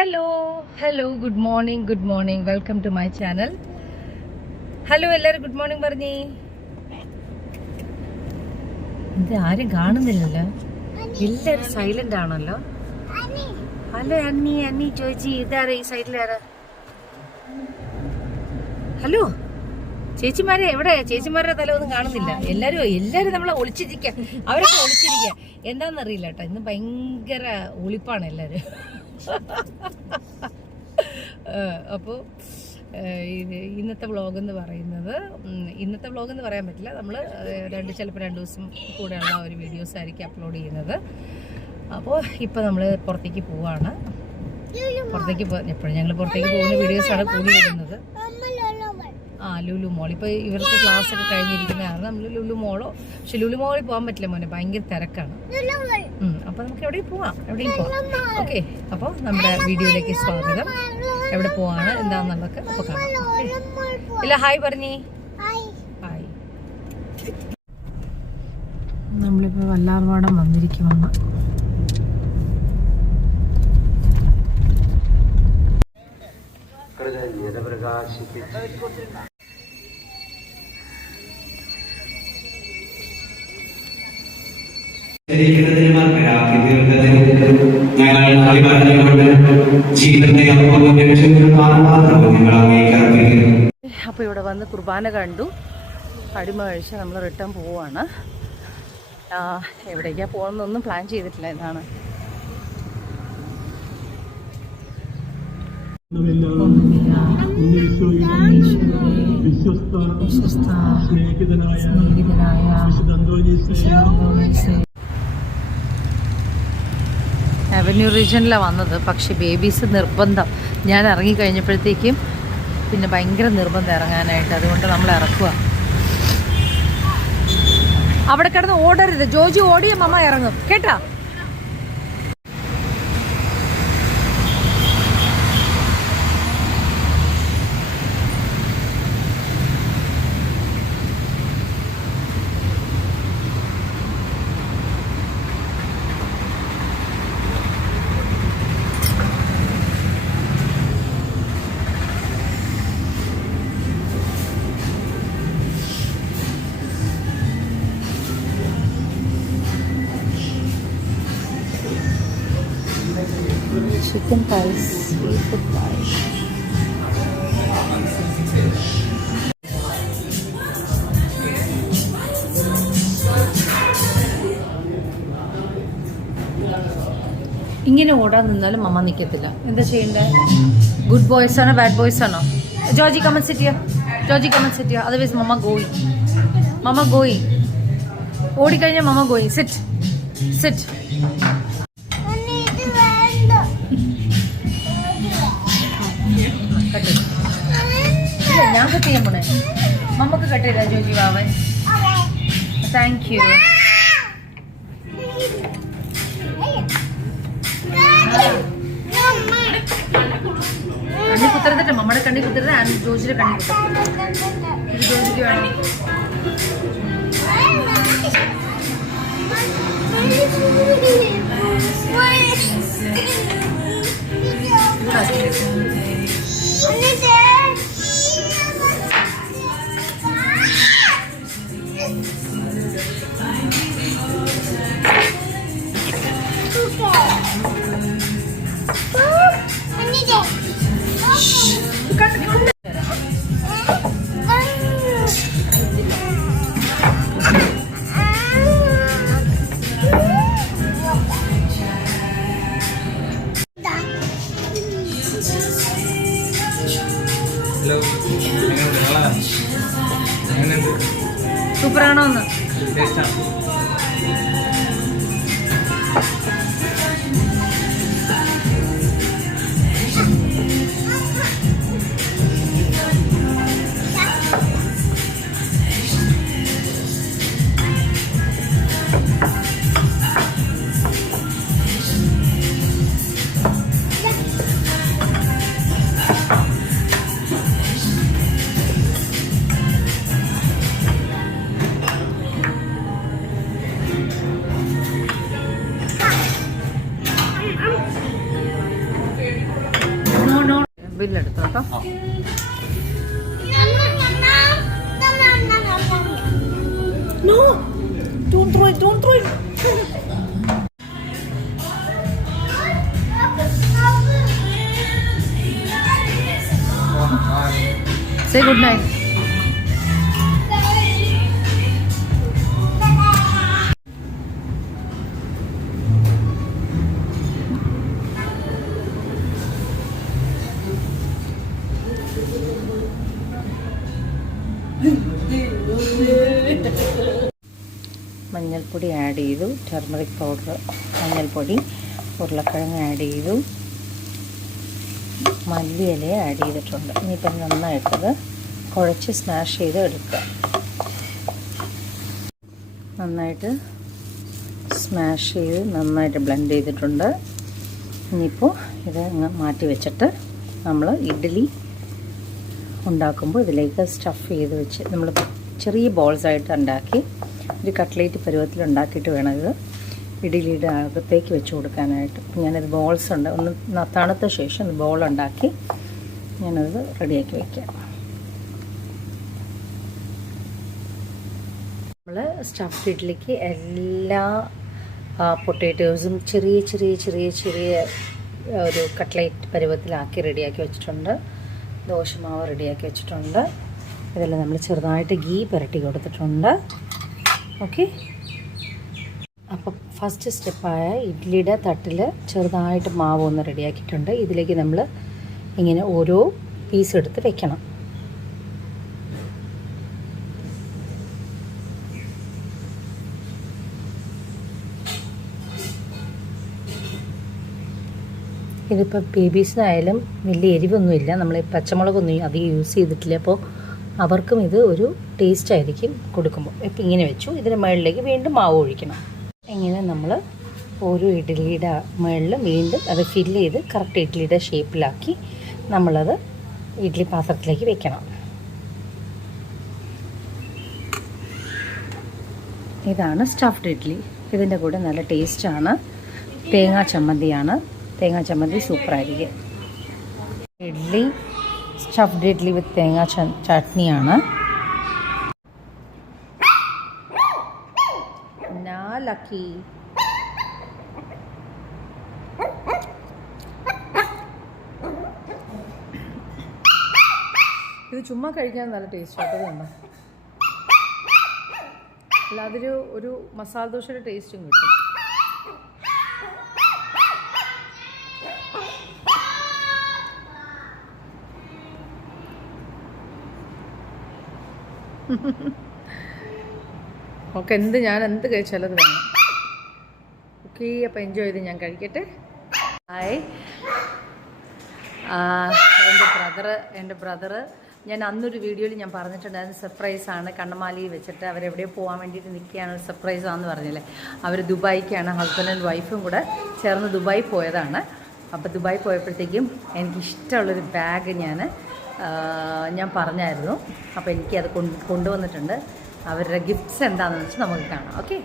Hello good morning welcome to my channel. Hello എല്ലാവരും good morning പറഞ്ഞേ. ഇത് ആരും കാണുന്നില്ലല്ലോ, എല്ലാവരും സൈലന്റ് ആണല്ലോ. ഹലോ അന്നി ചോദിച്ചി, ഇതാരാ ഈ സൈഡിലാരാ? ഹലോ ചേച്ചിമാരെ എവിടെ? ചേച്ചിമാരുടെ തല ഒന്നും കാണുന്നില്ല. എല്ലാരും നമ്മളെ ഒളിച്ചിരിക്കുക, അവരൊക്കെ ഒളിച്ചിരിക്കുക. എന്താണെന്നറിയില്ല കേട്ടോ, ഇന്ന് ഭയങ്കര ഒളിപ്പാണ് എല്ലാവരും. അപ്പോൾ ഇന്നത്തെ വ്ളോഗ് എന്ന് പറയാൻ പറ്റില്ല. നമ്മൾ ചിലപ്പോൾ 2 ദിവസം കൂടെയുള്ള ഒരു വീഡിയോസ് ആയിരിക്കും അപ്ലോഡ് ചെയ്യുന്നത്. അപ്പോൾ ഇപ്പോൾ നമ്മൾ പുറത്തേക്ക് പോവാണ്. എപ്പോഴും ഞങ്ങൾ പുറത്തേക്ക് പോകുന്ന വീഡിയോസാണ് കൂടുതൽ ഇടുന്നത്. ലുലു മോൾ. ഇപ്പോൾ ഇവർക്ക് ക്ലാസ് ഒക്കെ കഴിഞ്ഞിരിക്കുന്നതാണ്. നമ്മൾ ലുലു മോളോ, പക്ഷെ ലുലു മോളിൽ പോകാൻ പറ്റില്ല മോനെ, ഭയങ്കര തിരക്കാണ്. അപ്പോൾ നമുക്ക് എവിടെയും പോവാം. ഓക്കെ, അപ്പോൾ നമ്മുടെ വീഡിയോയിലേക്ക് സ്വാഗതം. എവിടെ പോവാണ് എന്താണെന്നുള്ളതൊക്കെ അപ്പോൾ കാണാം. ഇല്ല, ഹായ് പറഞ്ഞേ. ഹായ്. നമ്മളിപ്പോൾ വല്ലാർപാടം വന്നിരിക്കുവാണ്. അപ്പൊ ഇവിടെ വന്ന് കുർബാന കണ്ടു, അടിമ കഴിച്ച് നമ്മൾ റിട്ടേൺ പോവാണ്. എവിടേക്കാ പോകുന്നൊന്നും പ്ലാൻ ചെയ്തിട്ടില്ല. എന്താണ് അവന്യൂ റീജിയനിലാണ് വന്നത്. പക്ഷെ ബേബീസ് നിർബന്ധം. ഞാൻ ഇറങ്ങിക്കഴിഞ്ഞപ്പോഴത്തേക്കും പിന്നെ ഭയങ്കര നിർബന്ധം ഇറങ്ങാനായിട്ട്. അതുകൊണ്ട് നമ്മൾ ഇറക്കുക. അവിടെ കിടന്ന് ഓടരുത്. ജോജി ഓടിയ മമ്മ ഇറങ്ങും കേട്ടാ. Chicken pies, seafood pies. ഇങ്ങനെ ഓടാൻ നിന്നാലും മമ്മ നിൽക്കത്തില്ല. എന്താ ചെയ്യണ്ടേ? ഗുഡ് ബോയ്സ് ആണോ ബാഡ് ബോയ്സ് ആണോ? ജോർജി കമൻ സിറ്റ് ചെയ്യാം. അതർവൈസ് മമ്മ ഗോയിങ്. ഓടിക്കഴിഞ്ഞാൽ മമ്മ ഗോയിങ്. സിറ്റ്. ഞാൻ കട്ട് ചെയ്യാൻ പോണേ. മമ്മക്ക് കട്ട് ചെയ്താ ജോജി വാവൻ. Thank you. കണ്ണി കുത്തരുത്തിട്ട്, മമ്മയുടെ കണ്ണി കുത്തരുത്, ജോജിയുടെ കണ്ണി കുത്തരുത്. ഇത് ജോജിക്ക് വേണം. സൂപ്പറാണോ ഒന്ന്? കൊടുത്തു കേട്ടോ. No, don't throw it, don't throw it. Say good night. മഞ്ഞൾപ്പൊടി ആഡ് ചെയ്തു, ടർമറിക് പൗഡർ, മഞ്ഞൾപ്പൊടി, ഉരുളക്കിഴങ്ങ് ആഡ് ചെയ്തു, മല്ലിയില ആഡ് ചെയ്തിട്ടുണ്ട്. ഇനിയിപ്പം നന്നായിട്ടത് കുഴച്ച് സ്മാഷ് ചെയ്ത് എടുക്കുക. നന്നായിട്ട് സ്മാഷ് ചെയ്ത് നന്നായിട്ട് ബ്ലെൻഡ് ചെയ്തിട്ടുണ്ട്. ഇനിയിപ്പോൾ ഇത് മാറ്റി വെച്ചിട്ട് നമ്മൾ ഇഡ്ഡലി ഉണ്ടാക്കുമ്പോൾ ഇതിലേക്ക് സ്റ്റഫ് ചെയ്ത് വെച്ച് നമ്മൾ ചെറിയ ബോൾസായിട്ട് ഉണ്ടാക്കി ഒരു കട്ട്ലേറ്റ് പരുവത്തിൽ ഉണ്ടാക്കിയിട്ട് വേണം ഇത് ഇഡ്ഡലിയുടെ അകത്തേക്ക് വെച്ച് കൊടുക്കാനായിട്ട്. ഞാനത് ബോൾസ് ഉണ്ട്, ഒന്ന് തണുത്ത ശേഷം ബോൾ ഉണ്ടാക്കി ഞാനത് റെഡിയാക്കി വയ്ക്കാം. നമ്മൾ സ്റ്റഫ്ഡ് ഇഡ്ഡലിക്ക് എല്ലാ പൊട്ടാറ്റോസും ചെറിയ ചെറിയ ചെറിയ ചെറിയ ഒരു കട്ട്ലേറ്റ് പരുവത്തിലാക്കി റെഡിയാക്കി വെച്ചിട്ടുണ്ട്. ദോശമാവ് റെഡിയാക്കി വെച്ചിട്ടുണ്ട്. ഇതെല്ലാം നമ്മൾ ചെറുതായിട്ട് ഗീ പുരട്ടി കൊടുത്തിട്ടുണ്ട്. ഓക്കെ, അപ്പോൾ ഫസ്റ്റ് സ്റ്റെപ്പായ ഇഡ്ഡലിയുടെ തട്ടിൽ ചെറുതായിട്ട് മാവ് ഒന്ന് റെഡിയാക്കിയിട്ടുണ്ട്. ഇതിലേക്ക് നമ്മൾ ഇങ്ങനെ ഓരോ പീസ് എടുത്ത് വെക്കണം. ഇതിപ്പോൾ ബേബീസിനായാലും വലിയ എരിവൊന്നുമില്ല, നമ്മൾ പച്ചമുളകൊന്നും അധികം യൂസ് ചെയ്തിട്ടില്ല. അപ്പോൾ അവർക്കും ഇത് ഒരു ടേസ്റ്റ് ആയിരിക്കും കൊടുക്കുമ്പോൾ. ഇപ്പം ഇങ്ങനെ വെച്ചു, ഇതിന് മുകളിലേക്ക് വീണ്ടും മാവ് ഒഴിക്കണം. ഇങ്ങനെ നമ്മൾ ഓരോ ഇഡ്ഡലിയുടെ മുകളിലും വീണ്ടും അത് ഫില്ല് ചെയ്ത് കറക്റ്റ് ഇഡ്ഡലിയുടെ ഷേപ്പിലാക്കി നമ്മളത് ഇഡ്ഡലി പാത്രത്തിലേക്ക് വെക്കണം. ഇതാണ് സ്റ്റഫ്ഡ് ഇഡ്ഡലി. ഇതിൻ്റെ കൂടെ നല്ല ടേസ്റ്റാണ്. തേങ്ങാ ചമ്മന്തിയാണ്. തേങ്ങാ ചമ്മന്തി സൂപ്പറായിരിക്കും. ഇഡ്ഡലി സ്റ്റഫ്ഡ് ഇഡ്ഡലി വിത്ത് തേങ്ങാ ചട്നിയാണ്. ലക്കി ഇത് ചുമ്മാ കഴിക്കാൻ നല്ല ടേസ്റ്റ് ആയിട്ട് വേണ്ട, അല്ലാതൊരു ഒരു മസാല ദോശയുടെ ടേസ്റ്റും കിട്ടും. ഓക്കെ, ഞാൻ എന്ത് കഴിച്ചാലും അത് വേണം. ഓക്കെ, അപ്പോൾ എൻജോയ് ചെയ്ത് ഞാൻ കഴിക്കട്ടെ. ഹായ്, എൻ്റെ ബ്രദറ് ഞാൻ അന്നൊരു വീഡിയോയിൽ ഞാൻ പറഞ്ഞിട്ടുണ്ടായിരുന്നു, സർപ്രൈസാണ്. കണ്ണമാലി വെച്ചിട്ട് അവരെവിടെയോ പോകാൻ വേണ്ടിയിട്ട് നിൽക്കുകയാണ്, ഒരു സർപ്രൈസാണെന്ന് പറഞ്ഞില്ലേ. അവർ ദുബായിക്കാണ്, ഹസ്ബൻഡ് ആൻഡ് വൈഫും കൂടെ ചേർന്ന് ദുബായി പോയതാണ്. അപ്പോൾ ദുബായി പോയപ്പോഴത്തേക്കും എനിക്കിഷ്ടമുള്ളൊരു ബാഗ് ഞാൻ പറഞ്ഞായിരുന്നു. അപ്പോൾ എനിക്കത് കൊണ്ടുവന്നിട്ടുണ്ട്. അവരുടെ ഗിഫ്റ്റ്സ് എന്താണെന്ന് വെച്ചാൽ നമുക്ക് കാണാം. ഓക്കെ,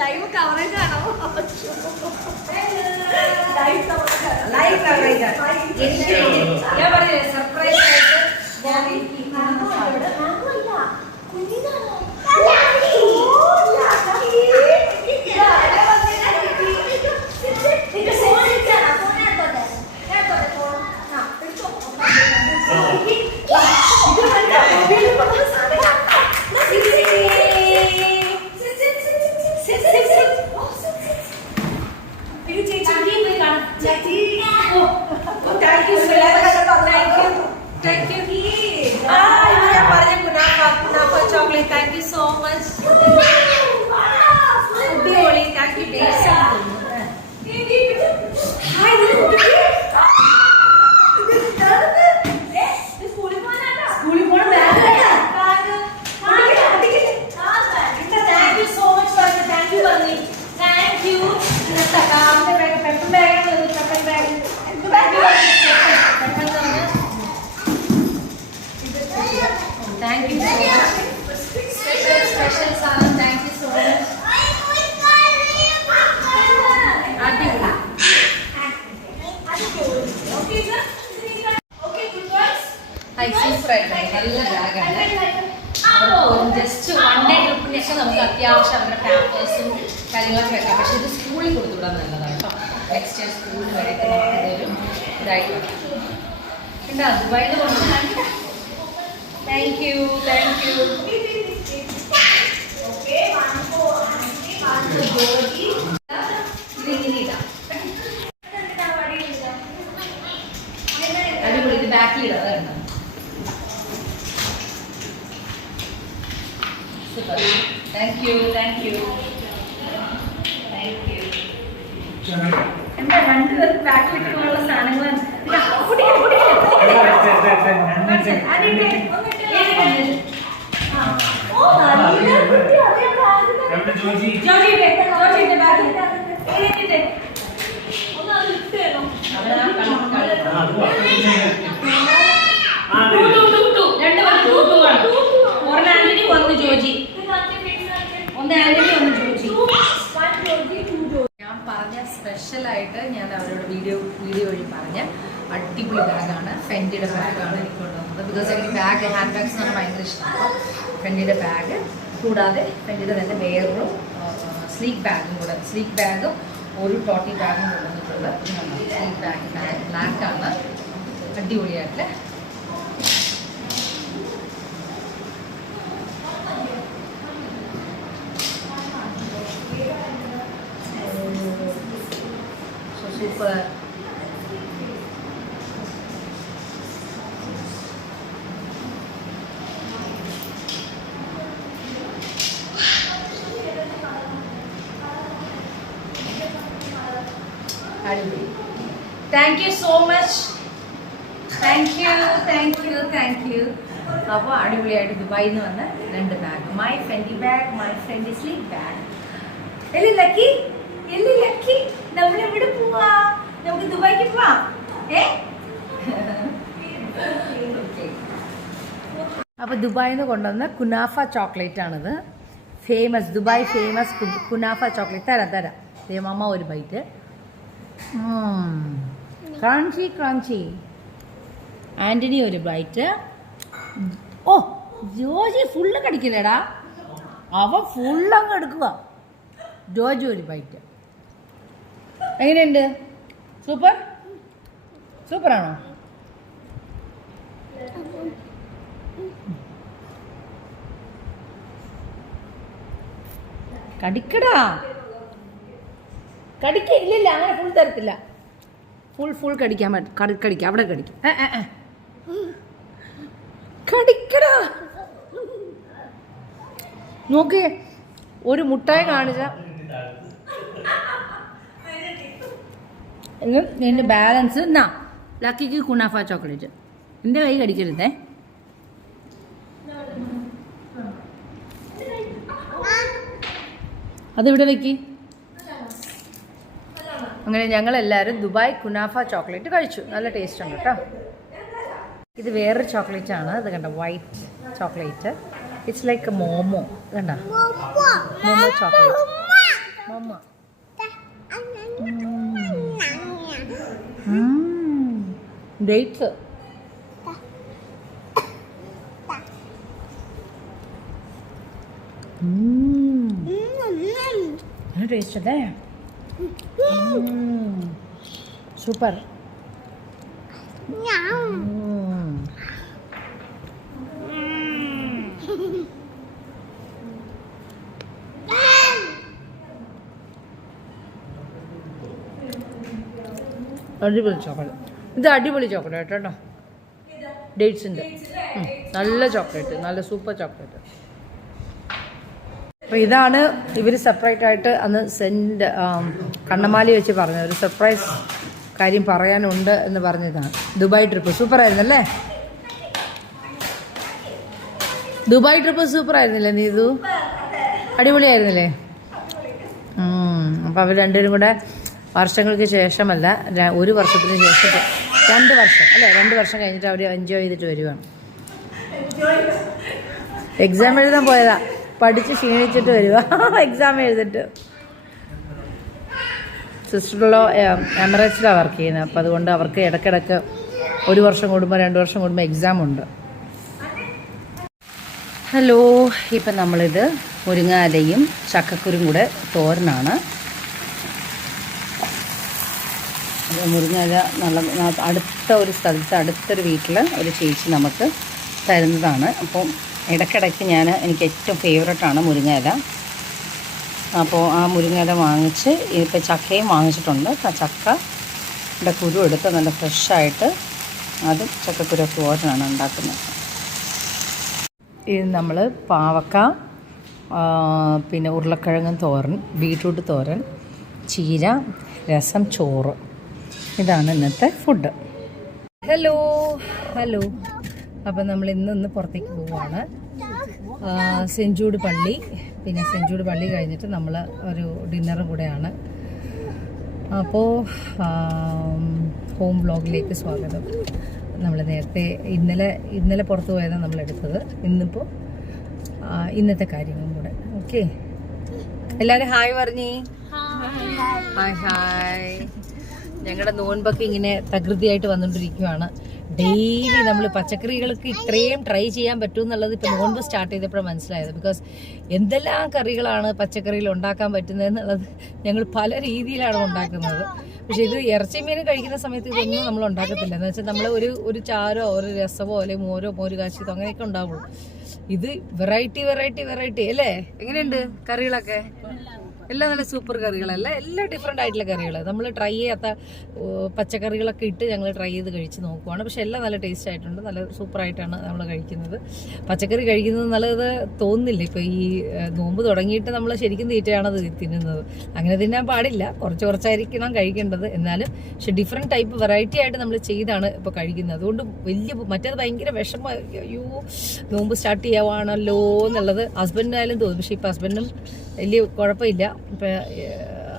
ലൈവ് കവറേജ് ആണോ? ഞാൻ പറഞ്ഞില്ലേ സർപ്രൈസ് ആയിട്ട് chocolate. Thank you so much. Thank you. Hi, school thank you special സാധനം. Thank you so much. നല്ല ബാഗാണ്. ജസ്റ്റ് 1 ഡേ ട്രിപ്പിന് ശേഷം നമുക്ക് അത്യാവശ്യം അവരുടെ പാമ്പേഴ്സും കാര്യങ്ങളൊക്കെ വെക്കാം. പക്ഷെ ഇത് സ്കൂളിൽ കൊടുത്തുവിടാൻ നല്ലതാണ് കേട്ടോ. നെക്സ്റ്റ് ഇയർ സ്കൂളിൽ വരെയൊക്കെ നമുക്കിതൊരു ഇതായിട്ട് എന്താ ദുബായിൽ കൊണ്ടുവരാൻ. Thank you thank U. അടിപൊളി. ഇത് ബാക്കിലിടാം. അതാണ് super. Thank you, thank you, thank you. എന്താ രണ്ടുപേർക്ക് ബാക്കിലിട്ടുള്ള സാധനങ്ങൾ ഞാൻ പറഞ്ഞ സ്പെഷ്യലായിട്ട് ഞാൻ അവരോട് വീഡിയോ വഴി പറഞ്ഞ അടിപൊളി ബാഗാണ്. ഫെൻഡിയുടെ ബാഗാണ് എനിക്ക് കൊണ്ടുവന്നത്. ബിക്കോസ് എനിക്ക് ബാഗ് ഹാൻഡ് ബാഗ്സ് എന്ന് പറഞ്ഞാൽ ഭയങ്കര ഇഷ്ടമാണ്. ഫെൻഡിയുടെ ബാഗ് കൂടാതെ ഫെൻഡിയുടെ തന്നെ വേറൊരു സ്ലീക്ക് ബാഗും കൂടെ, സ്ലീക്ക് ബാഗും ഒരു ടോട്ടി ബാഗും കൊണ്ടുവന്നിട്ടുണ്ട്. സ്ലീക്ക് ബാഗ് ബ്ലാക്കാണ്. അടിപൊളിയായിട്ട് സൂപ്പർ. അടിപൊളി. Thank you so much. Thank you thank you thank you. അപ്പോൾ അടിപൊളിയായിട്ട് ദുബായിൽ നിന്ന് വന്ന 2 bag. My Fendi bag, my Fendi sleek bag. Ellie lucky, Ellie lucky. നമ്മൾ എവിടെ പോവാ? നമുക്ക് ദുബായിക്ക് പോവാം. അപ്പോൾ ദുബായിൽ നിന്ന് കൊണ്ടുവന്ന കുനാഫ ചോക്ലേറ്റ് ആണിത്. ഫേമസ് ദുബായ് ഫേമസ് കുനാഫ ചോക്ലേറ്റ്. തരാം ദേവമ്മ ഒരു ബൈറ്റ്. Crunchy crunchy. ആൻ്റണി ഒരു ബൈറ്റ്. ഓ ജോജി ഫുള്ള് കടിക്കില്ലേടാ, അവ ഫുള്ളങ്ങ് എടുക്കുക. ജോജി ഒരു ബൈറ്റ്. എങ്ങനെയുണ്ട്? സൂപ്പർ സൂപ്പറാണോ? കടിക്കടാ, കടിക്ക. ഇല്ലില്ല, അങ്ങനെ ഫുൾ തരത്തില്ല. ഫുൾ കടിക്കാൻ പറ്റും. കടിക്കാം, അവിടെ കടിക്കും. കടിക്കടാ. നോക്കേ, ഒരു മുട്ടായി കാണിച്ച എൻ്റെ ബാലൻസ് എന്നാ ലക്കിക്ക് കുനാഫ ചോക്ലേറ്റ്. എൻ്റെ കൈ കടിക്കരുതേ. അതിവിടെ വെക്കി. അങ്ങനെ ഞങ്ങളെല്ലാവരും ദുബായ് കുനാഫ ചോക്ലേറ്റ് കഴിച്ചു. നല്ല ടേസ്റ്റ് ഉണ്ട് കേട്ടോ. ഇത് വേറൊരു ചോക്ലേറ്റ് ആണ്. ഇത് കണ്ട, white chocolate. It's like momo. കണ്ട, momo chocolate. Momo dates. Taste അല്ലേ? സൂപ്പർ. അടിപൊളി ചോക്ലേറ്റ്. ഇത് അടിപൊളി ചോക്ലേറ്റ് കേട്ടോ. ഡേറ്റ്സിൻ്റെ നല്ല ചോക്ലേറ്റ്, നല്ല സൂപ്പർ ചോക്ലേറ്റ്. അപ്പോൾ ഇതാണ് ഇവർ സെപ്പറേറ്റ് ആയിട്ട് അന്ന് കണ്ണമാലി വെച്ച് പറഞ്ഞത്. ഒരു സർപ്രൈസ് കാര്യം പറയാനുണ്ട് എന്ന് പറഞ്ഞതാണ്. ദുബായ് ട്രിപ്പ് സൂപ്പറായിരുന്നല്ലേ? ദുബായ് ട്രിപ്പ് സൂപ്പറായിരുന്നില്ലേ നീതു? അടിപൊളിയായിരുന്നില്ലേ? അപ്പോൾ അവർ രണ്ടുപേരും കൂടെ വർഷങ്ങൾക്ക് ശേഷമല്ല, 1 വർഷത്തിന് ശേഷം 2 വർഷം അല്ലേ, 2 വർഷം കഴിഞ്ഞിട്ട് അവർ എൻജോയ് ചെയ്തിട്ട് വരുവാണ്. എക്സാം എഴുതാൻ പോയതാ, പഠിച്ച് ക്ഷീണിച്ചിട്ട് വരുക എക്സാം എഴുതിട്ട്. സിസ്റ്ററിലോ എമിറേറ്റ്സിലാണ് വർക്ക് ചെയ്യുന്നത്. അപ്പോൾ അതുകൊണ്ട് അവർക്ക് ഇടയ്ക്കിടയ്ക്ക് 1 വർഷം കൂടുമ്പോൾ 2 വർഷം കൂടുമ്പോൾ എക്സാം ഉണ്ട്. ഹലോ, ഇപ്പം നമ്മളിത് മുരിങ്ങാലയും ചക്കക്കുരും കൂടെ തോരനാണ്. മുരിങ്ങാല നല്ല അടുത്ത ഒരു സ്ഥലത്ത്, അടുത്തൊരു വീട്ടിൽ ഒരു ചേച്ചി നമുക്ക് തരുന്നതാണ്. അപ്പം ഇടയ്ക്കിടയ്ക്ക് എനിക്ക് ഏറ്റവും ഫേവറേറ്റാണ് മുരിങ്ങയില. അപ്പോൾ ആ മുരിങ്ങയില വാങ്ങിച്ച്, ഇപ്പോൾ ചക്കയും വാങ്ങിച്ചിട്ടുണ്ട്. ചക്കയുടെ കുരു എടുത്ത് നല്ല ഫ്രഷായിട്ട് അതും ചക്കക്കുരു തോരനാണ് ഉണ്ടാക്കുന്നത്. ഇത് നമ്മൾ പാവക്ക, പിന്നെ ഉരുളക്കിഴങ്ങ് തോരൻ, ബീട്രൂട്ട് തോരൻ, ചീര, രസം, ചോറ്, ഇതാണ് ഇന്നത്തെ ഫുഡ്. ഹലോ ഹലോ അപ്പം നമ്മൾ ഇന്ന് പുറത്തേക്ക് പോവുകയാണ്. സെൻറ്റ് ജൂഡ് പള്ളി, പിന്നെ സെൻറ്റ് ജൂഡ് പള്ളി കഴിഞ്ഞിട്ട് നമ്മൾ ഒരു ഡിന്നറും കൂടെയാണ്. അപ്പോൾ ഹോം വ്ലോഗിലേക്ക് സ്വാഗതം. നമ്മൾ നേരത്തെ ഇന്നലെ പുറത്ത് പോയതാണ് നമ്മളെടുത്തത്. ഇന്നിപ്പോൾ ഇന്നത്തെ കാര്യങ്ങളും കൂടെ. ഓക്കെ, എല്ലാവരും ഹായ് പറഞ്ഞേ. Hi hi. ഞങ്ങളുടെ നോൻപൊക്കെ ഇങ്ങനെ തകൃതിയായിട്ട് വന്നുകൊണ്ടിരിക്കുകയാണ്. ഡെയിലി നമ്മൾ പച്ചക്കറികൾക്ക് ഇത്രയും ട്രൈ ചെയ്യാൻ പറ്റും എന്നുള്ളത് ഇപ്പോൾ നോൻപ് സ്റ്റാർട്ട് ചെയ്തപ്പോഴാണ് മനസ്സിലായത്. ബിക്കോസ് എന്തെല്ലാം കറികളാണ് പച്ചക്കറിയിൽ ഉണ്ടാക്കാൻ പറ്റുന്നതെന്നുള്ളത് ഞങ്ങൾ പല രീതിയിലാണ് ഉണ്ടാക്കുന്നത്. പക്ഷെ ഇത് ഇറച്ചി മീനും കഴിക്കുന്ന സമയത്ത് ഇതൊന്നും നമ്മൾ ഉണ്ടാക്കത്തില്ല. എന്ന് വെച്ചാൽ നമ്മൾ ഒരു ചാരോ ഒരു രസമോ അല്ലെങ്കിൽ മോര് കാച്ചിയതോ അങ്ങനെയൊക്കെ ഉണ്ടാവുള്ളൂ. ഇത് വെറൈറ്റി അല്ലേ? എങ്ങനെയുണ്ട് കറികളൊക്കെ? എല്ലാം നല്ല സൂപ്പർ കറികളല്ല, എല്ലാം ഡിഫറെൻ്റ് ആയിട്ടുള്ള കറികൾ. നമ്മൾ ട്രൈ ചെയ്യാത്ത പച്ചക്കറികളൊക്കെ ഇട്ട് ഞങ്ങൾ ട്രൈ ചെയ്ത് കഴിച്ച് നോക്കുവാണ്. പക്ഷെ എല്ലാം നല്ല ടേസ്റ്റ് ആയിട്ടുണ്ട്, നല്ല സൂപ്പറായിട്ടാണ് നമ്മൾ കഴിക്കുന്നത്. പച്ചക്കറി കഴിക്കുന്നത് നല്ലത് തോന്നുന്നില്ല. ഇപ്പോൾ ഈ നോമ്പ് തുടങ്ങിയിട്ട് നമ്മൾ ശരിക്കും തീറ്റയാണത് തിന്നുന്നത്. അങ്ങനെ തിന്നാൻ പാടില്ല, കുറച്ചായിരിക്കണം കഴിക്കേണ്ടത്. എന്നാലും പക്ഷെ ഡിഫറെൻറ്റ് ടൈപ്പ് വെറൈറ്റി ആയിട്ട് നമ്മൾ ചെയ്താണ് ഇപ്പോൾ കഴിക്കുന്നത്. അതുകൊണ്ട് മറ്റേത് ഭയങ്കര വിഷമം, അയ്യോ നോമ്പ് സ്റ്റാർട്ട് ചെയ്യാവാണല്ലോ എന്നുള്ളത് ഹസ്ബൻഡിനായാലും തോന്നും. പക്ഷേ ഇപ്പോൾ ഹസ്ബൻഡും വലിയ കുഴപ്പമില്ല. ഇപ്പം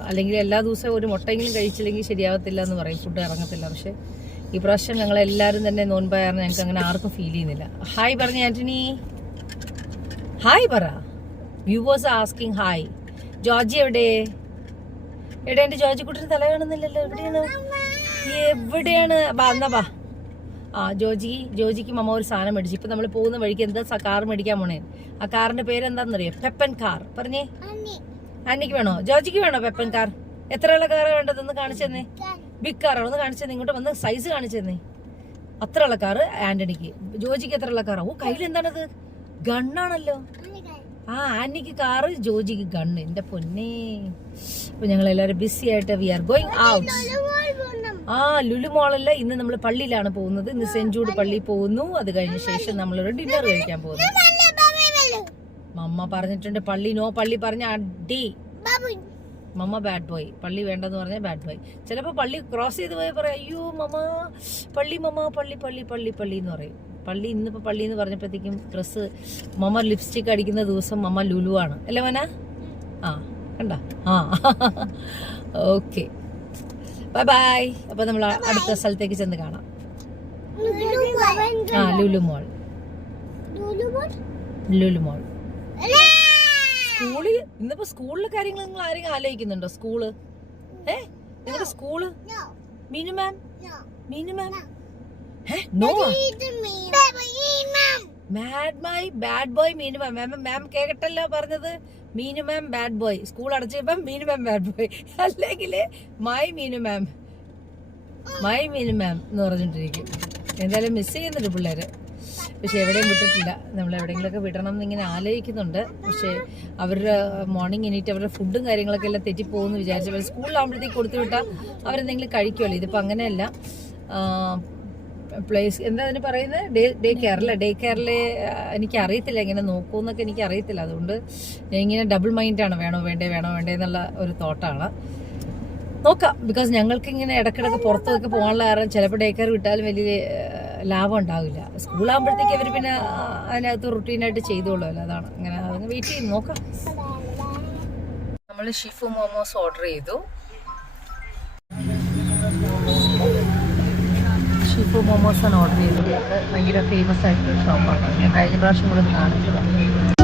അല്ലെങ്കിൽ എല്ലാ ദിവസവും ഒരു മുട്ടയെങ്കിലും കഴിച്ചില്ലെങ്കിൽ ശരിയാകത്തില്ല എന്ന് പറയും, ഫുഡ് ഇറങ്ങത്തില്ല. പക്ഷേ ഈ പ്രാവശ്യം ഞങ്ങളെല്ലാവരും തന്നെ നോൻപായിരുന്നു, ഞങ്ങൾക്ക് അങ്ങനെ ആർക്കും ഫീൽ ചെയ്യുന്നില്ല. ഹായ് പറഞ്ഞു ആന്റണി, ഹായ് പറ. Viewers asking hi. ജോർജി എവിടെ? എൻ്റെ ജോർജി കുട്ടിന് തല കാണുന്നില്ലല്ലോ. എവിടെയാണ്? എന്നാ ബാ. ജോജിക്ക് മമ്മ ഒരു സാധനം മേടിച്ചു. ഇപ്പം നമ്മൾ പോകുന്ന വഴിക്ക് എന്താ കാർ മേടിക്കാൻ പോണേ? ആ കാറിന്റെ പേരെന്താണെന്നറിയോ? പെപ്പൻ കാർ. പറഞ്ഞേ. ആന്റിക്ക് വേണോ? ജോജിക്ക് വേണോ പെപ്പൻ കാർ? എത്രയുള്ള കാറാണ് വേണ്ടതെന്ന് കാണിച്ചു തന്നെ. ബിഗ് കാറാണ്, ഒന്ന് കാണിച്ചു തന്നെ. ഇങ്ങോട്ട് വന്ന് സൈസ് കാണിച്ചു തന്നെ. അത്രയുള്ള കാറ് ആന്റണിക്ക്. ജോജിക്ക് എത്രയുള്ള കാറാ? ഓ, കയ്യിൽ എന്താണത്? ഗണ്ണാണല്ലോ. ആന്റിക്ക് കാറ്, ജോജിക്ക് ഗണ്ണ്. എന്റെ പൊന്നേ. അപ്പൊ ഞങ്ങൾ എല്ലാവരും ബിസി ആയിട്ട് we are going out. Lulu മോളല്ല, ഇന്ന് നമ്മൾ പള്ളിയിലാണ് പോകുന്നത്. ഇന്ന് സെന്റ് ജൂഡ് പള്ളിയിൽ പോകുന്നു. അത് കഴിഞ്ഞ ശേഷം നമ്മളൊരു ഡിന്നർ കഴിക്കാൻ പോകുന്നു. മമ്മ പറഞ്ഞിട്ടുണ്ട് പള്ളി നോ. പള്ളി പറഞ്ഞ അടി. മമ്മ ബാഡ് ബോയ്. പള്ളി വേണ്ടെന്ന് പറഞ്ഞാൽ ബാഡ് ബോയ്. ചിലപ്പോൾ പള്ളി ക്രോസ് ചെയ്ത് പോയി പറയാം, അയ്യോ മമ്മ പള്ളി, മമ്മ പള്ളി പള്ളി പള്ളി പള്ളി എന്ന് പറയും. ഇന്നിപ്പോൾ പള്ളി എന്ന് പറഞ്ഞപ്പോഴത്തേക്കും ഡ്രസ്സ് മമ്മ ലിപ്സ്റ്റിക് അടിക്കുന്ന ദിവസം മമ്മ ലുലു ആണ് അല്ലേ മോന? കണ്ട. Okay, bye bye. അപ്പൊ നമ്മൾ അടുത്ത സ്ഥലത്തേക്ക് ചെന്ന് കാണാം. ലുലു മോൾ. സ്കൂളിൽ ഇന്നിപ്പോ സ്കൂളിലെ കാര്യങ്ങൾ നിങ്ങൾ ആരെങ്കിലും ആലോചിക്കുന്നുണ്ടോ? സ്കൂള് നിങ്ങളുടെ സ്കൂള് മീനു മാം നോ ബാഡ് ബോയ് മീനു മാം കേട്ടല്ലോ പറഞ്ഞത്. മീനു മാം ബാഡ് ബോയ്. സ്കൂൾ അടച്ചപ്പോ മീനു മാം ബാഡ് ബോയ്, അല്ലെങ്കിൽ മൈ മീനു മാം എന്ന് പറഞ്ഞിട്ടിരിക്കും. എന്തായാലും മിസ് ചെയ്യുന്നുണ്ട് പിള്ളേര്. പക്ഷെ എവിടെയും വിട്ടിട്ടില്ല. നമ്മൾ എവിടെയെങ്കിലുമൊക്കെ വിടണം എന്നിങ്ങനെ ആലോചിക്കുന്നുണ്ട്. പക്ഷേ അവരുടെ മോർണിംഗ് എണീറ്റ് അവരുടെ ഫുഡും കാര്യങ്ങളൊക്കെ എല്ലാം തെറ്റിപ്പോകുമെന്ന് വിചാരിച്ചു. സ്കൂളിലാകുമ്പോഴത്തേക്ക് കൊടുത്തു വിട്ടാൽ അവരെന്തെങ്കിലും കഴിക്കുമല്ലോ. ഇതിപ്പോൾ അങ്ങനെയല്ല. പ്ലേസ് എന്താ അതിന് പറയുന്നത്? ഡേ കെയർ അല്ലേ? ഡേ കെയറിൽ എനിക്ക് അറിയത്തില്ല എങ്ങനെ നോക്കുമെന്നൊക്കെ എനിക്ക് അറിയത്തില്ല. അതുകൊണ്ട് ഞാൻ ഇങ്ങനെ ഡബിൾ മൈൻഡാണ്, വേണോ വേണ്ടേ എന്നുള്ള ഒരു തോട്ടാണ്. നോക്കാം. ബിക്കോസ് ഞങ്ങൾക്ക് ഇങ്ങനെ ഇടയ്ക്കിടയ്ക്ക് പുറത്തൊക്കെ പോകാനുള്ള കാരണം ചിലപ്പോൾ ഡേ കെയർ വിട്ടാലും വലിയ ലാഭം ഉണ്ടാവില്ല. സ്കൂളാകുമ്പോഴത്തേക്ക് അവർ പിന്നെ അതിനകത്ത് റുട്ടീനായിട്ട് ചെയ്തോളുമല്ലോ. അതാണ് അങ്ങനെ. അതങ്ങ് വെയിറ്റ് ചെയ്ത് നോക്കാം. നമ്മൾ ഷിഫു മോമോസ് ഓർഡർ ചെയ്തു. ഷീഫു മോമോസാണ് ഓർഡർ ചെയ്തത്. ഭയങ്കര ഫേമസ് ആയിട്ടുള്ള ഷോപ്പാണ്. ഞാൻ കഴിഞ്ഞ പ്രാവശ്യം കൂടെ കാണിച്ചതാണ്.